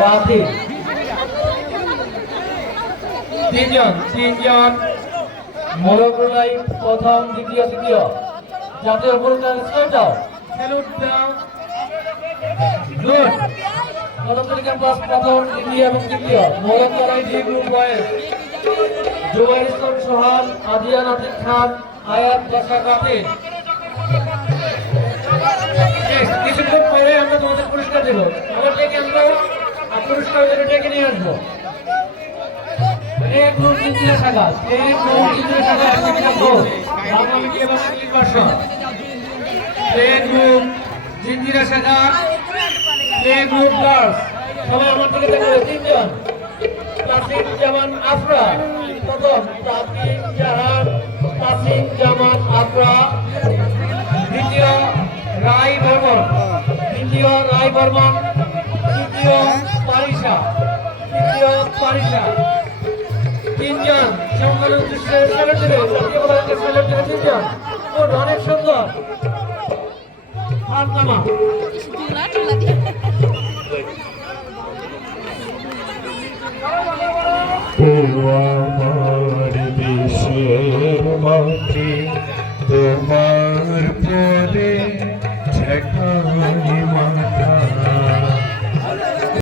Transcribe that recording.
রাধে তিনজন মরগুলাই প্রথম দ্বিতীয় তৃতীয় জাতীয় পুরস্কার স্যালুট দাও গুড কলমতলী ক্যাম্পাস প্রথম দ্বিতীয় এবং তৃতীয় মরগুলাই ডি গ্রুপ বয়েজ জুবাইর ইসলাম সোহান আদিয়ান আতিক খান আয়াত বাসা কাতিন কিছুক্ষণ পরে আমরা তোমাদের পুরস্কার দেবো আবার ডেকে আমরা পুরস্কার ডেকে নিয়ে আসবো এক গ্রুপ জিন্দিরা শাখা একটা গোল বাংলা মিডিয়াম এবং ইংলিশ ভার্সন গ্রুপ জিন্দিরা শাখা গ্রুপ গার্লস সবাই আমার দিকে দেখো তিনজন তাসিম জামান আফরা প্রথম তাসিম জামান আফরা দ্বিতীয় রায় বর্মন তৃতীয় পারিশা তিনজন সম্মান উদ্দেশ্যে তিনজন অনেক সুন্দর আমার দেশের মাঠে তোমার পরে ঝাঁকানি মাঠে